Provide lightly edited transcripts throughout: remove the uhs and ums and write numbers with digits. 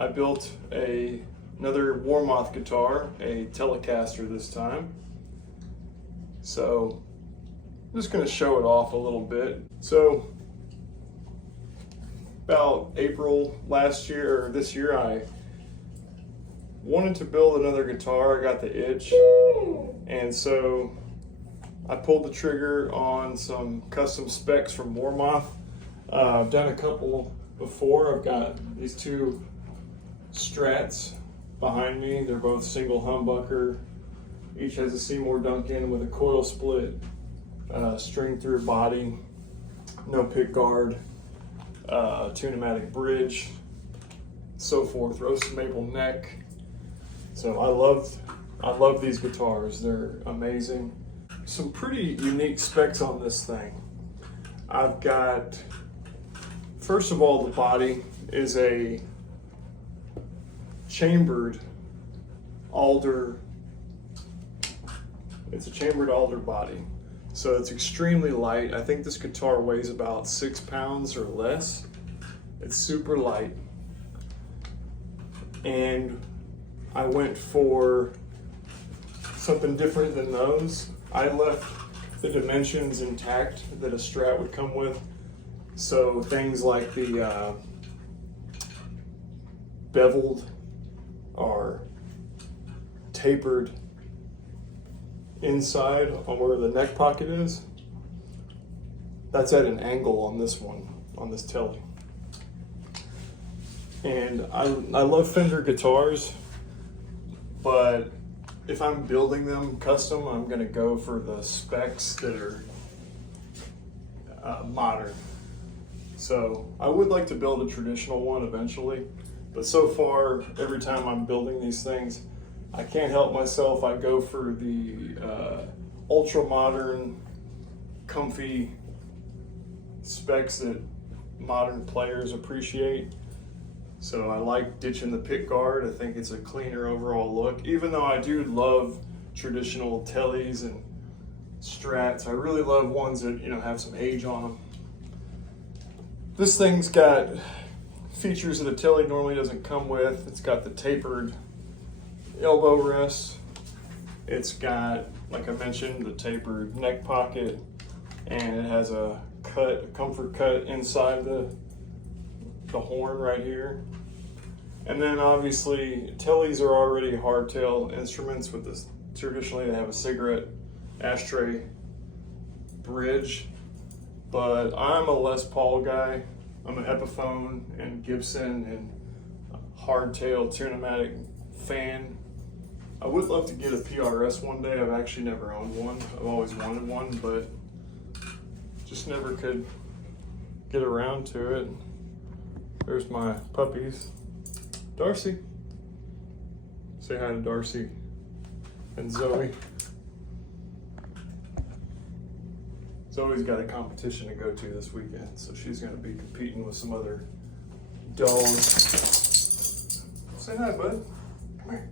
I built another Warmoth guitar, a Telecaster this time. So I'm just going to show it off a little bit. So about April last year, or this year, I wanted to build another guitar. I got the itch, and so I pulled the trigger on some custom specs from Warmoth. I've done a couple before. I've got these two Strats behind me. They're both single humbucker. Each has a Seymour Duncan with a coil split, string through body, no pick guard, tune-o-matic bridge, so forth, roasted maple neck. So I love these guitars. They're amazing. Some pretty unique specs on this thing. I've got, first of all, the body is a chambered alder. It's a chambered alder body. So it's extremely light. I think this guitar weighs about 6 pounds or less. It's super light. And I went for something different than those. I left the dimensions intact that a Strat would come with. So things like the beveled or tapered inside on where the neck pocket is, that's at an angle on this one, on this Tele. And I love Fender guitars, but if I'm building them custom, I'm gonna go for the specs that are modern. So I would like to build a traditional one eventually, but so far, every time I'm building these things, I can't help myself. I go for the ultra modern, comfy specs that modern players appreciate. So I like ditching the pick guard. I think it's a cleaner overall look. Even though I do love traditional Teles and Strats, I really love ones that, you know, have some age on them. This thing's got features that a Tele normally doesn't come with. It's got the tapered elbow rest. It's got, like I mentioned, the tapered neck pocket, and it has a comfort cut inside the horn right here. And then obviously Teles are already hardtail instruments with this. Traditionally they have a cigarette ashtray bridge, but I'm a Les Paul guy. I'm an Epiphone and Gibson and hardtail tune-o-matic fan. I would love to get a PRS one day. I've actually never owned one. I've always wanted one, but just never could get around to it. There's my puppies. Darcy. Say hi to Darcy and Zoe. Zoe's got a competition to go to this weekend, so she's going to be competing with some other dogs. Say hi, bud. Come here.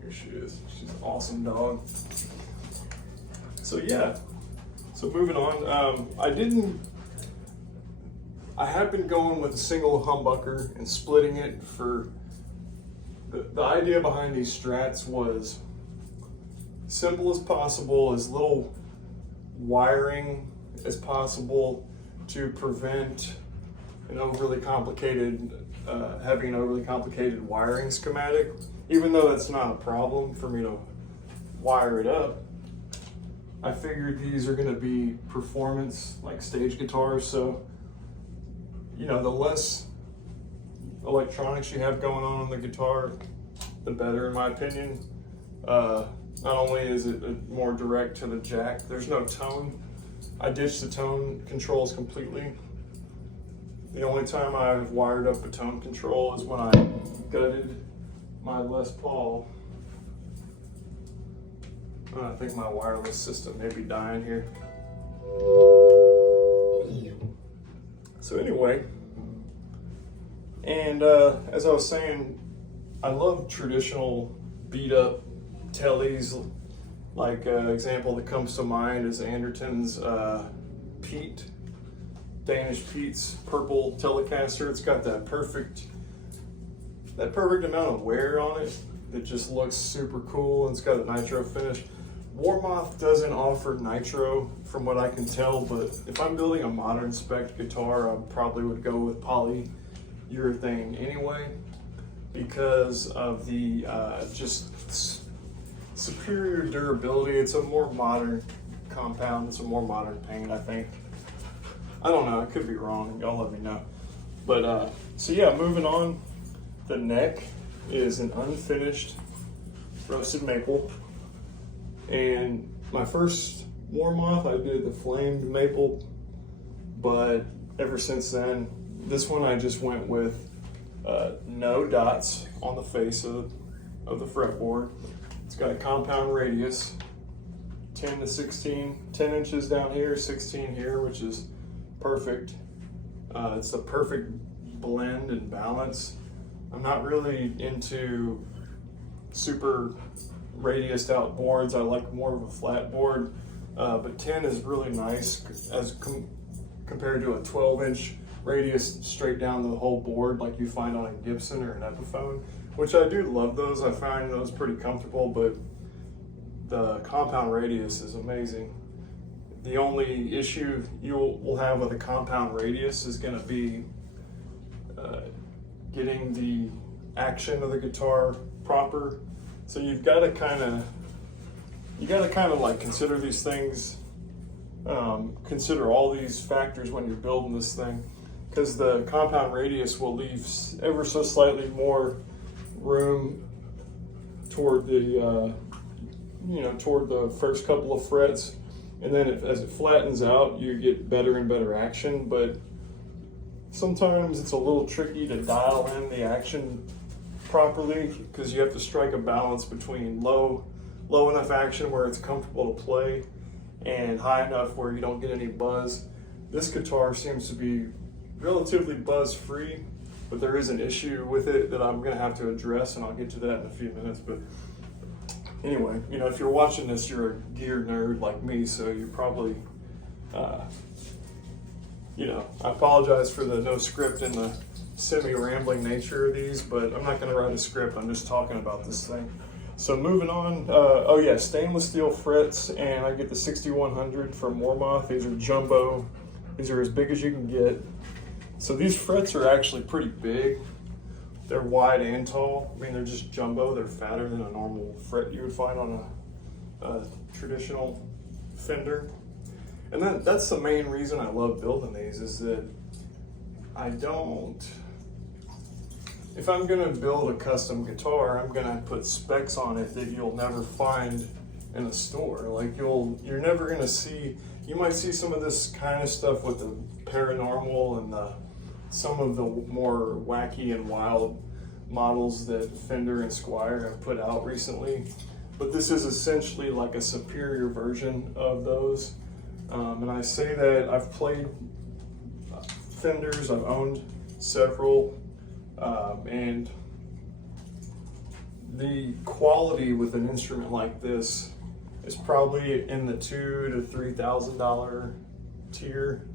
Here she is. She's an awesome dog. So yeah. So moving on. I have been going with a single humbucker and splitting it for the idea behind these Strats was simple as possible, as little wiring as possible to prevent an overly complicated, having an overly complicated wiring schematic. Even though that's not a problem for me to wire it up, I figured these are going to be performance, like stage guitars. So, you know, the less electronics you have going on the guitar, the better, in my opinion. Not only is it more direct to the jack, there's no tone. I ditched the tone controls completely. The only time I've wired up a tone control is when I gutted my Les Paul. I think my wireless system may be dying here. So anyway, and as I was saying, I love traditional beat up Teles. Like example that comes to mind is Anderton's Pete. Danish Pete's purple Telecaster. It's got that perfect amount of wear on it that just looks super cool, and it's got a nitro finish. Warmoth doesn't offer nitro from what I can tell, but if I'm building a modern spec guitar, I probably would go with polyurethane anyway, because of the just superior durability. It's a more modern compound, it's a more modern paint, I think. I don't know, I could be wrong, y'all let me know. But so yeah, moving on, the neck is an unfinished roasted maple. And my first Warmoth, I did the flamed maple, but ever since then, this one I just went with no dots on the face of the fretboard. It's got a compound radius, 10 to 16, 10 inches down here, 16 here, which is perfect. It's a perfect blend and balance. I'm not really into super radiused out boards. I like more of a flat board, but 10 is really nice as compared to a 12-inch radius straight down the whole board like you find on a Gibson or an Epiphone, which I do love those. I find those pretty comfortable, but the compound radius is amazing. The only issue you will have with a compound radius is going to be getting the action of the guitar proper. So you've got to kind of like consider these things, consider all these factors when you're building this thing, because the compound radius will leave ever so slightly more room toward the toward the first couple of frets, and then as it flattens out, you get better and better action. But sometimes it's a little tricky to dial in the action properly, because you have to strike a balance between low enough action where it's comfortable to play and high enough where you don't get any buzz. This guitar seems to be relatively buzz free, but there is an issue with it that I'm going to have to address, and I'll get to that in a few minutes. But anyway, if you're watching this, you're a gear nerd like me, so you're probably I apologize for the no script and the semi-rambling nature of these, but I'm not going to write a script. I'm just talking about this thing. So moving on, oh yeah, stainless steel frets, and I get the 6100 from Warmoth. These are jumbo. These are as big as you can get. So these frets are actually pretty big. They're wide and tall. I mean, they're just jumbo. They're fatter than a normal fret you would find on a traditional Fender. And that's the main reason I love building these, is that if I'm gonna build a custom guitar, I'm gonna put specs on it that you'll never find in a store. Like you're never gonna see, you might see some of this kind of stuff with the paranormal and some of the more wacky and wild models that Fender and Squier have put out recently. But this is essentially like a superior version of those. And I say that I've played Fenders, I've owned several, and the quality with an instrument like this is probably in the $2,000 to $3,000 tier.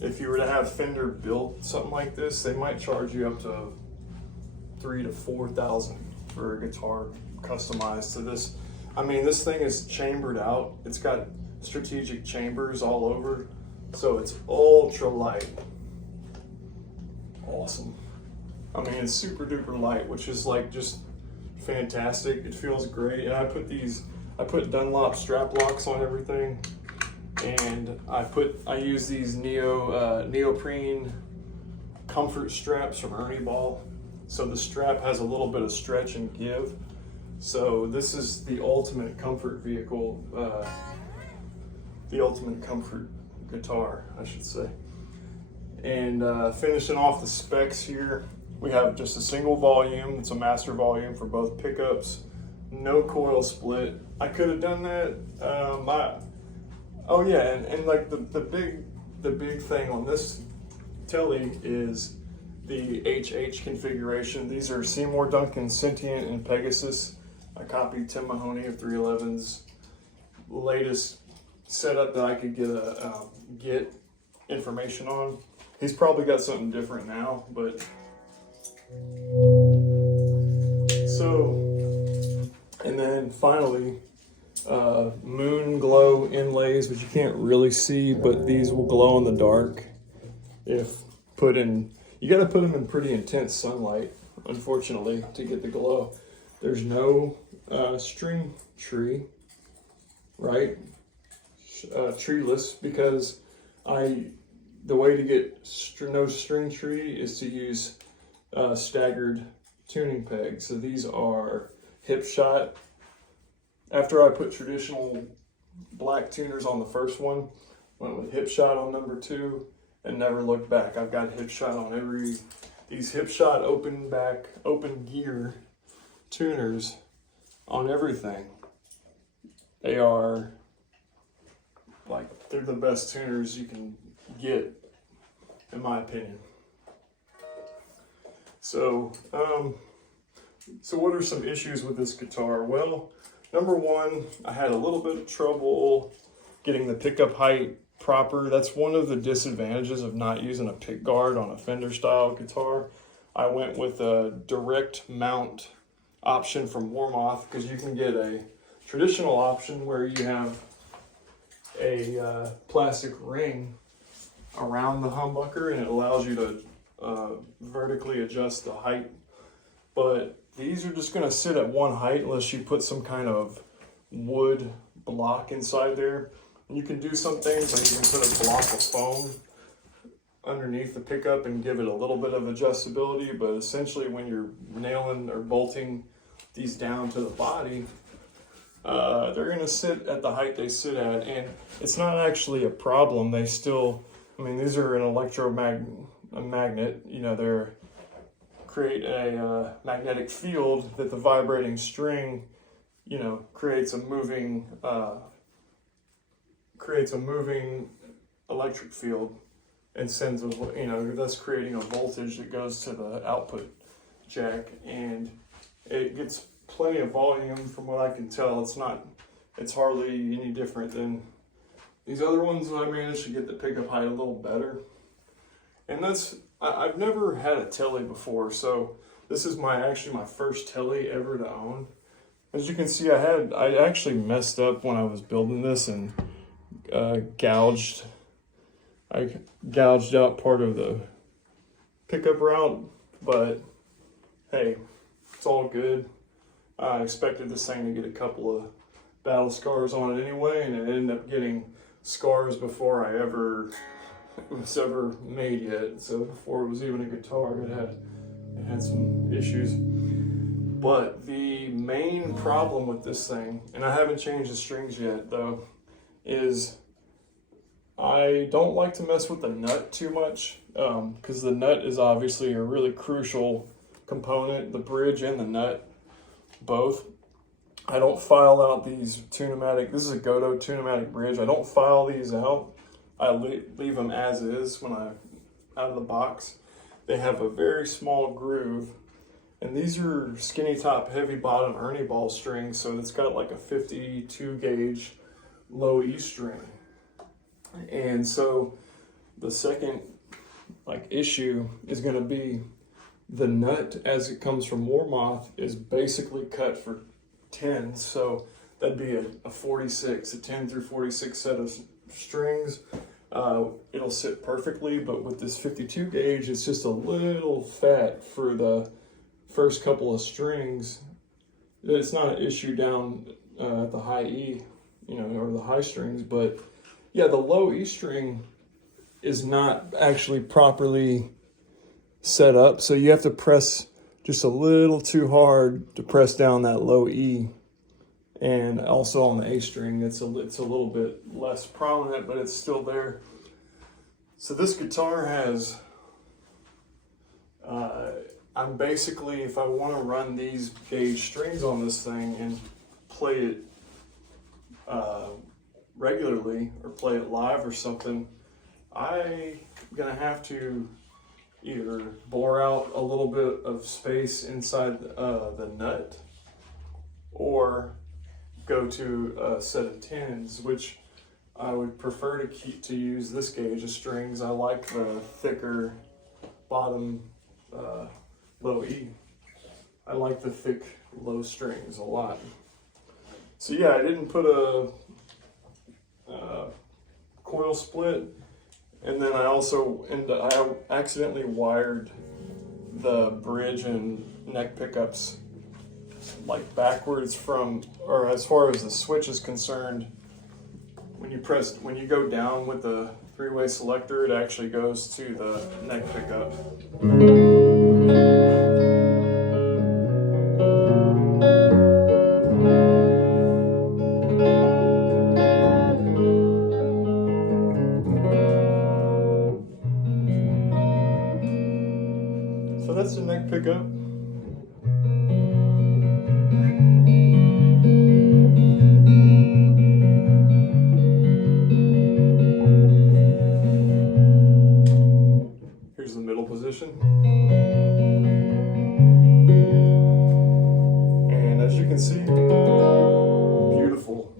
If you were to have Fender build something like this, they might charge you up to $3,000 to $4,000 for a guitar customized to this. I mean, this thing is chambered out. It's got strategic chambers all over, so it's ultra light. Awesome. I mean, it's super duper light, which is like just fantastic. It feels great. And I put Dunlop strap locks on everything, and I use these neoprene comfort straps from Ernie Ball. So the strap has a little bit of stretch and give. So this is the ultimate comfort vehicle, the ultimate comfort guitar, I should say. And finishing off the specs here, we have just a single volume. It's a master volume for both pickups. No coil split. I could have done that. Oh yeah, and like the big thing on this Tele is the HH configuration. These are Seymour Duncan Sentient and Pegasus. I copied Tim Mahoney of 311's latest setup that I could get information on. He's probably got something different now, but so, and then finally, moon glow inlays, which you can't really see, but these will glow in the dark if put in. You got to put them in pretty intense sunlight, unfortunately, to get the glow. There's no string tree, right? Treeless, because the way to get no string tree is to use staggered tuning pegs. So these are hipshot. After I put traditional black tuners on the first one, went with hipshot on number 2 and never looked back. I've got hipshot on these hipshot open gear tuners on everything. They are like, they're the best tuners you can get, in my opinion. So, so what are some issues with this guitar? Well, number 1, I had a little bit of trouble getting the pickup height proper. That's one of the disadvantages of not using a pick guard on a Fender style guitar. I went with a direct mount option from Warmoth, because you can get a traditional option where you have a plastic ring around the humbucker, and it allows you to vertically adjust the height. But these are just going to sit at one height unless you put some kind of wood block inside there. And you can do some things like you can put a block of foam underneath the pickup and give it a little bit of adjustability, but essentially when you're nailing or bolting these down to the body, they're going to sit at the height they sit at, and it's not actually a problem. They still, I mean, these are an magnet, you know, they're create a magnetic field that the vibrating string, you know, creates a moving electric field and sends a, you know, thus creating a voltage that goes to the output jack, and it gets plenty of volume. From what I can tell, it's hardly any different than these other ones. I managed to get the pickup height a little better, and I've never had a Tele before, so this is actually my first Tele ever to own. As you can see, I actually messed up when I was building this and gouged out part of the pickup route, but hey, it's all good. I expected this thing to get a couple of battle scars on it anyway, and it ended up getting scars before it was ever made yet. So before it was even a guitar, it had some issues. But the main problem with this thing, and I haven't changed the strings yet though, is I don't like to mess with the nut too much, because the nut is obviously a really crucial component, the bridge and the nut, both. I don't file out these Tune-o-matic. This is a Godot Tune-o-matic bridge. I don't file these out. I leave them as is when out of the box. They have a very small groove, and these are skinny top, heavy bottom Ernie ball strings, so it's got like a 52 gauge low E string. And so the second issue is going to be the nut, as it comes from Warmoth, is basically cut for 10s, so that'd be a 46, a 10 through 46 set of strings. It'll sit perfectly, but with this 52 gauge, it's just a little fat for the first couple of strings. It's not an issue down at the high E, you know, or the high strings, but yeah, the low E string is not actually properly set up, so you have to press just a little too hard to press down that low E. And also on the A string, it's a little bit less prominent, but it's still there. So this guitar has, I'm basically, if I want to run these gauge strings on this thing and play it regularly or play it live or something, I'm gonna have to either bore out a little bit of space inside the nut, or go to a set of 10s, which I would prefer to use this gauge of strings. I like the thicker bottom low E. I like the thick low strings a lot. So yeah, I didn't put a coil split, and then I accidentally wired the bridge and neck pickups like backwards or as far as the switch is concerned. When you go down with the three-way selector, it actually goes to the neck pickup. So that's the neck pickup. Here's the middle position. And as you can see, beautiful.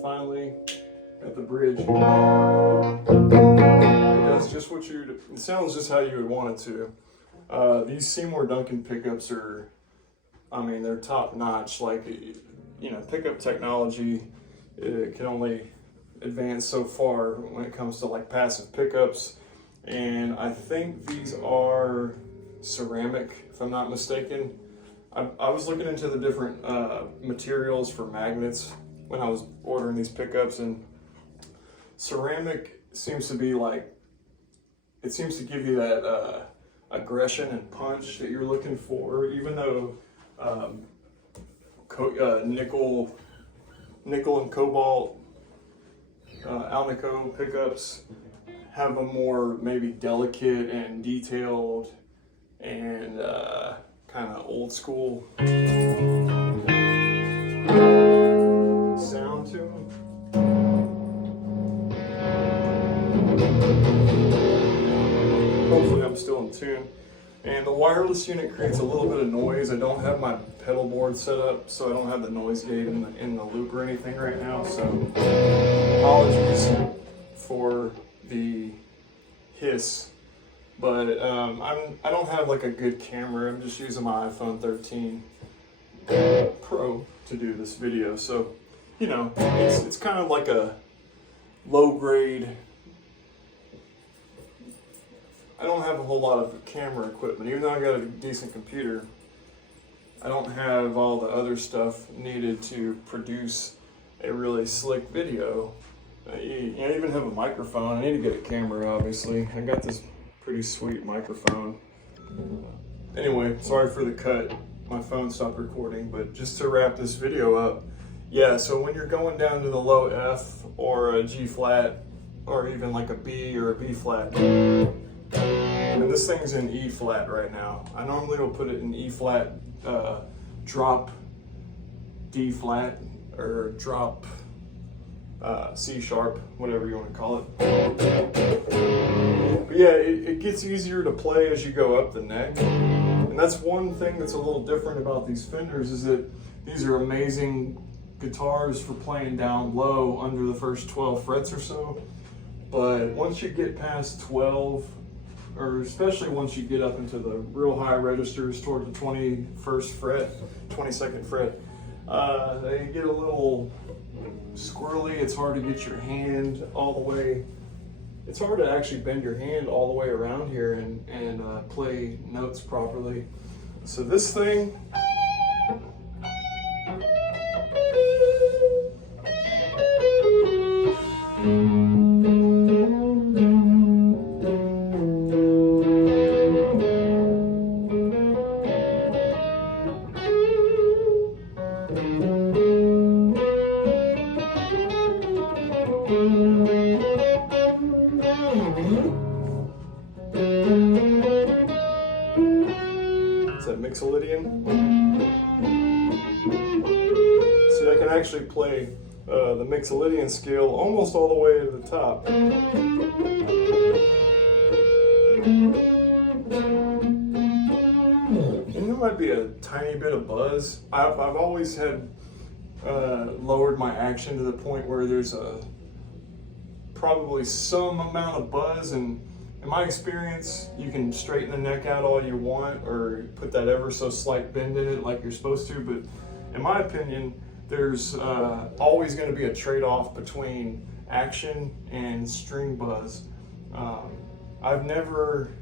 Finally, at the bridge, it does just what it sounds just how you would want it to. These Seymour Duncan pickups are, I mean, they're top notch. Like, you know, pickup technology, it can only advance so far when it comes to like passive pickups. And I think these are ceramic, if I'm not mistaken. I was looking into the different materials for magnets when I was ordering these pickups, and ceramic seems to be like, it seems to give you that aggression and punch that you're looking for, even though nickel and cobalt Alnico pickups have a more maybe delicate and detailed and kind of old school sound to them. Hopefully I'm still in tune. And the wireless unit creates a little bit of noise. I don't have my pedal board set up, so I don't have the noise gate in the loop or anything right now, so apologies for the hiss. But I don't have like a good camera. I'm just using my iPhone 13 Pro to do this video, so you know, it's kind of like a low grade. I don't have a whole lot of camera equipment, even though I got a decent computer. I don't have all the other stuff needed to produce a really slick video. I even have a microphone. I need to get a camera, obviously. I got this pretty sweet microphone. Anyway, sorry for the cut. My phone stopped recording, but just to wrap this video up, yeah, so when you're going down to the low F or a G flat, or even like a B or a B flat, and this thing's in E flat right now. I normally will put it in E flat, drop D flat, or drop C sharp, whatever you want to call it. But yeah, it gets easier to play as you go up the neck. And that's one thing that's a little different about these Fenders, is that these are amazing guitars for playing down low under the first 12 frets or so. But once you get past 12, or especially once you get up into the real high registers toward the 21st fret, 22nd fret, they get a little squirrely. It's hard to get your hand all the way. It's hard to actually bend your hand all the way around here and play notes properly. So this thing, Is that Mixolydian? See, I can actually play the Mixolydian scale almost all the way to the top. And there might be a tiny bit of buzz. I've always had lowered my action to the point where there's probably some amount of buzz, and in my experience, you can straighten the neck out all you want or put that ever so slight bend in it like you're supposed to, but in my opinion, there's always going to be a trade-off between action and string buzz. I've never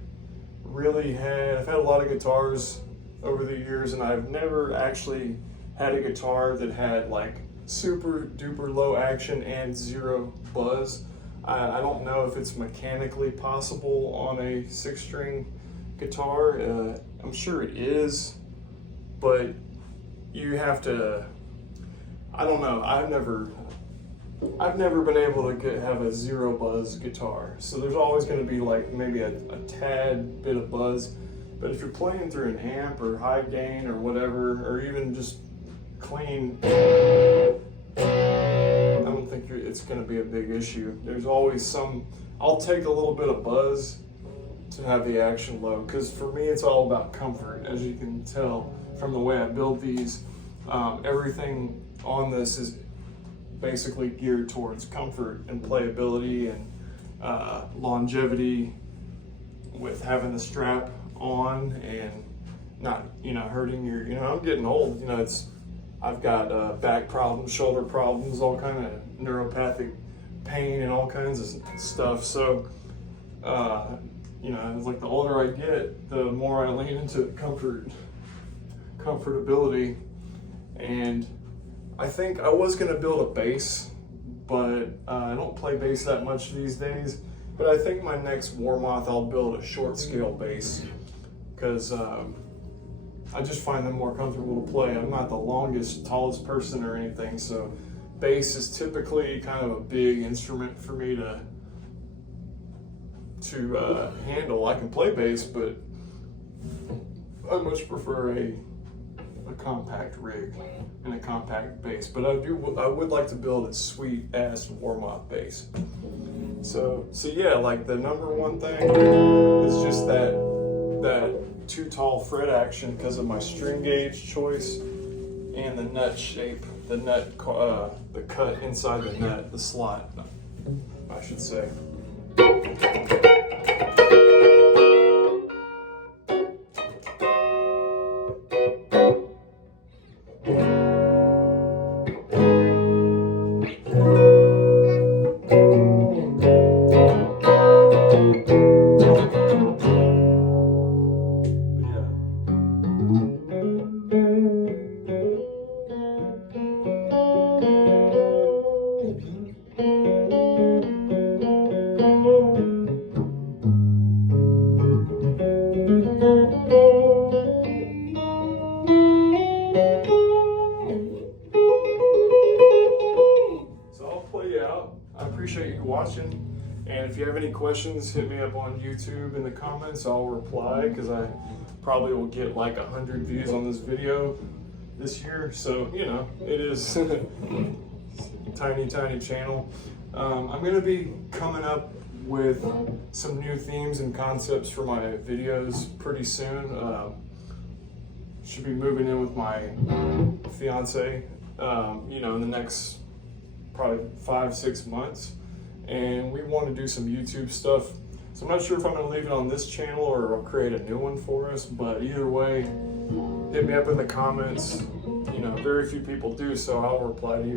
really I've had a lot of guitars over the years, and I've never actually had a guitar that had like super duper low action and zero buzz. I don't know if it's mechanically possible on a 6-string guitar. I'm sure it is, but you have to, I don't know, I've never been able to have a zero buzz guitar. So there's always going to be like maybe a tad bit of buzz. But if you're playing through an amp or high gain or whatever, or even just clean, I don't think it's going to be a big issue. There's always some, I'll take a little bit of buzz to have the action low, because for me it's all about comfort. As you can tell from the way I build these, everything on this is basically geared towards comfort and playability and longevity, with having the strap on and not, hurting your, I'm getting old, I've got back problems, shoulder problems, all kind of neuropathic pain and all kinds of stuff. So, it's like the older I get, the more I lean into comfortability. And I think I was going to build a bass, but I don't play bass that much these days. But I think my next Warmoth, I'll build a short scale bass, because I just find them more comfortable to play. I'm not the longest, tallest person or anything, so bass is typically kind of a big instrument for me to handle. I can play bass, but I much prefer a compact rig and a compact bass. But I would like to build a sweet ass Warmoth bass. So yeah, like the number one thing is just that too tall fret action because of my string gauge choice and the nut shape, the cut inside the nut, the slot, I should say. I appreciate you watching, and if you have any questions, hit me up on YouTube in the comments. I'll reply, because I probably will get like 100 views on this video this year, so it is a tiny channel. I'm going to be coming up with some new themes and concepts for my videos pretty soon. Should be moving in with my fiance in the next probably 5-6 months, and we want to do some YouTube stuff. So I'm not sure if I'm going to leave it on this channel or I'll create a new one for us, but either way, hit me up in the comments. Very few people do, so I'll reply to you.